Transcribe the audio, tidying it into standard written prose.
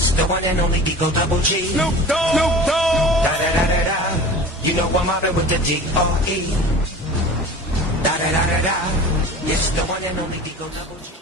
It's the one and only Eagle Double G. Snoop Dogg. Snoop Dogg. Da da da da da. You know I'm mobbing with the D.R.E. Da da da da da. It's the one and only Eagle Double G.